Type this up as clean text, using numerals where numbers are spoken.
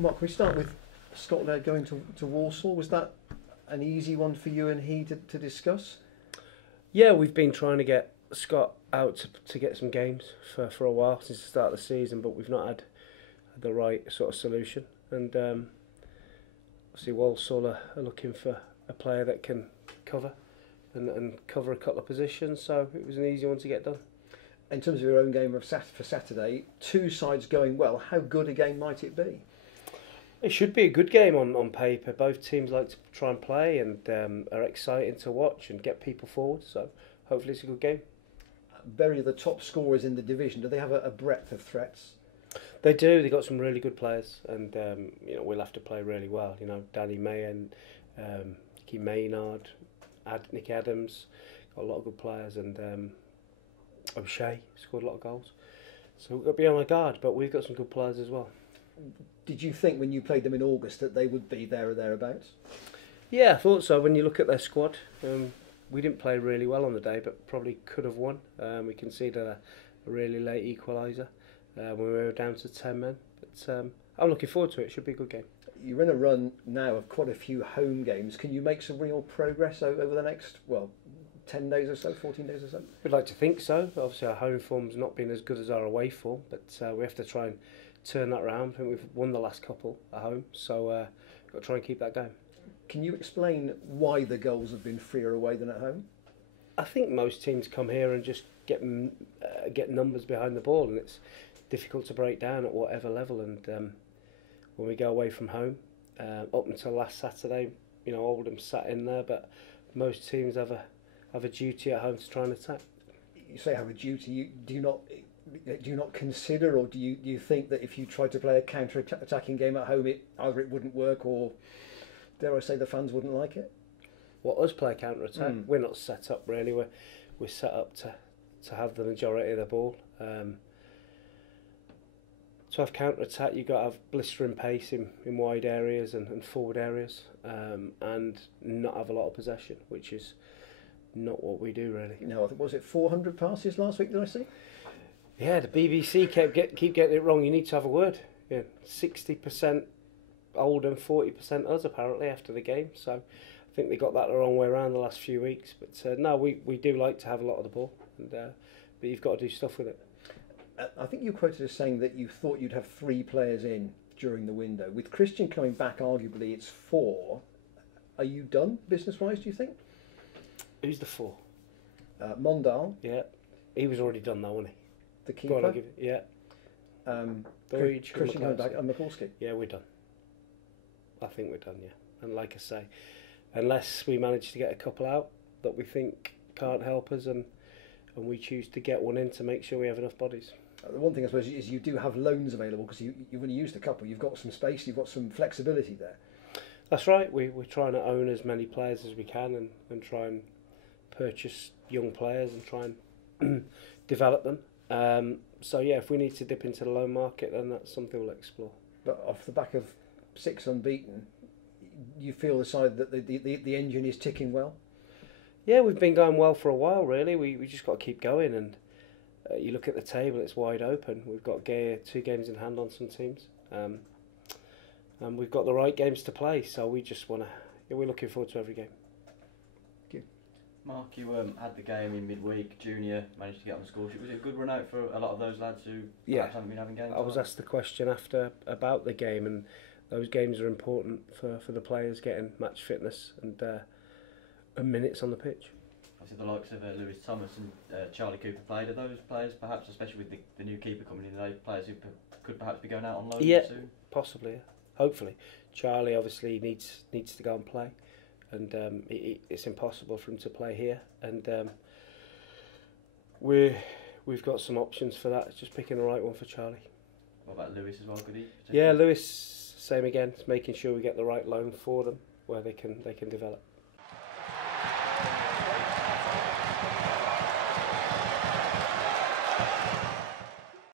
Mark, can we start with Scott Laird going to Walsall? Was that an easy one for you and he to discuss? Yeah, we've been trying to get Scott out to get some games for a while since the start of the season, but we've not had the right sort of solution. And obviously Walsall are looking for a player that can cover and cover a couple of positions, so it was an easy one to get done. In terms of your own game for Saturday, two sides going well, how good a game might it be? It should be a good game on paper. Both teams like to try and play and are exciting to watch and get people forward, so hopefully it's a good game. Bury are the top scorers in the division. Do they have a breadth of threats? They do. They've got some really good players, and we'll have to play really well. Danny Mayen, Nicky Maynard, Nick Adams, got a lot of good players, and O'Shea scored a lot of goals. So we've got to be on our guard, but we've got some good players as well. Did you think when you played them in August that they would be there or thereabouts? Yeah, I thought so. When you look at their squad, we didn't play really well on the day, but probably could have won. We conceded a really late equaliser when we were down to 10 men. But I'm looking forward to it. It should be a good game. You're in a run now of quite a few home games. Can you make some real progress over the next, 10 days or so, 14 days or so? We'd like to think so. Obviously our home form's not been as good as our away form, but we have to try and turn that around. I think we've won the last couple at home, so we've got to try and keep that going. Can you explain why the goals have been freer away than at home? I think most teams come here and just get numbers behind the ball, and it's difficult to break down at whatever level. And when we go away from home, up until last Saturday, Oldham sat in there, but most teams have a duty at home to try and attack. You say have a duty. Do you not consider, or do you think that if you tried to play a counter-attacking game at home, either it wouldn't work, or dare I say the fans wouldn't like it? What us play counter-attack? We're not set up really. We're set up to have the majority of the ball. To have counter-attack, you've got to have blistering pace in wide areas and forward areas, and not have a lot of possession, which is not what we do really. No, I think, was it 400 passes last week, did I see? Yeah, the BBC keep getting it wrong. You need to have a word. 60% Oldham, 40% us apparently after the game. So I think they got that the wrong way around the last few weeks. But no, we do like to have a lot of the ball, and but you've got to do stuff with it. I think you quoted as saying that you thought you'd have 3 players in during the window. With Christian coming back, arguably it's 4. Are you done business-wise, do you think? Who's the 4? Mondal. Yeah, he was already done though, wasn't he? The keeper. Yeah. Christian coming back and Mikulski. Yeah, we're done. I think we're done, yeah. And like I say, unless we manage to get a couple out that we think can't help us, and we choose to get one in to make sure we have enough bodies. The one thing I suppose is you do have loans available, because you've only used a couple. You've got some space, you've got some flexibility there. That's right. We're trying to own as many players as we can, and try and purchase young players and try and develop them. So yeah, if we need to dip into the loan market, then that's something we'll explore. But off the back of 6 unbeaten, you feel the side that the engine is ticking well? Yeah, we've been going well for a while really. We just got to keep going, and you look at the table, it's wide open. We've got 2 games in hand on some teams, and we've got the right games to play, so we just want to, we're looking forward to every game. Mark, you had the game in midweek, junior, managed to get on the score sheet. Was it a good run out for a lot of those lads who perhaps haven't been having games? I was asked the question after about the game, and those games are important for the players getting match fitness and minutes on the pitch. Obviously the likes of Lewis Thomas and Charlie Cooper played. Are those players perhaps, especially with the new keeper coming in, are they players who could perhaps be going out on loan soon? Possibly, yeah. Hopefully. Charlie obviously needs to go and play, and it's impossible for him to play here, and we've got some options for that. It's just picking the right one for Charlie. What about Lewis as well? Could he? Yeah, Lewis, same again. It's making sure we get the right loan for them where they can develop.